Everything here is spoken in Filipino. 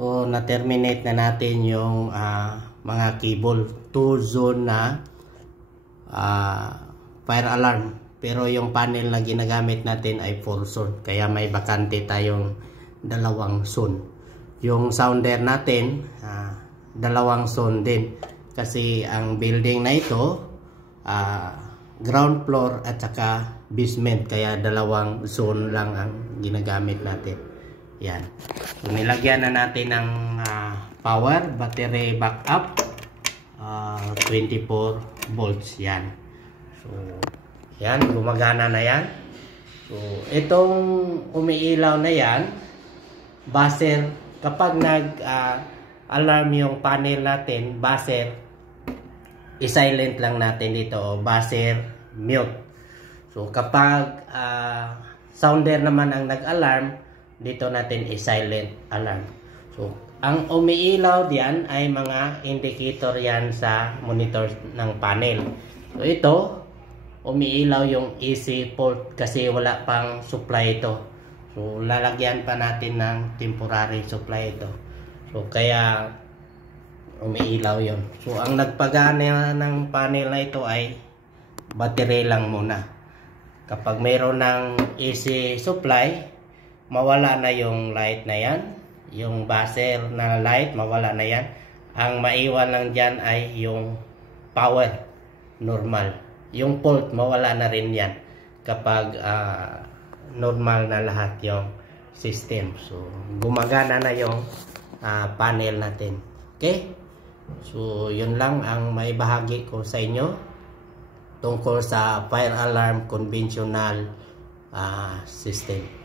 So, na-terminate na natin yung mga cable. 2 zone na fire alarm. Pero yung panel na ginagamit natin ay 4 zone. Kaya may bakante tayong 2 zone. Yung sounder natin, 2 zone din. Kasi ang building na ito, ground floor at saka basement. Kaya 2 zone lang ang ginagamit natin. Yan. So, nilagyan na natin ng power, battery backup, 24 volts. Yan. So, yan. Gumagana na yan. So, itong umiilaw na yan, buzzer, kapag nag-alarm yung panel natin, buzzer, i-silent lang natin dito, buzzer, mute. So, kapag sounder naman ang nag-alarm, dito natin i-silent alarm. So, ang umiilaw diyan ay mga indicator yan sa monitor ng panel. So, ito, umiilaw yung AC port kasi wala pang supply ito. So, lalagyan pa natin ng temporary supply ito. So, kaya umiilaw yon. So, ang nagpagana ng panel na ito ay battery lang muna. Kapag mayroon ng AC supply, mawala na yung light na yan. Yung buzzer na light, mawala na yan. Ang maiwan lang dyan ay yung power, normal. Yung port, mawala na rin yan kapag normal na lahat yung system. So, gumagana na yung panel natin. Okay? So, yun lang ang maibahagi ko sa inyo tungkol sa fire alarm conventional system.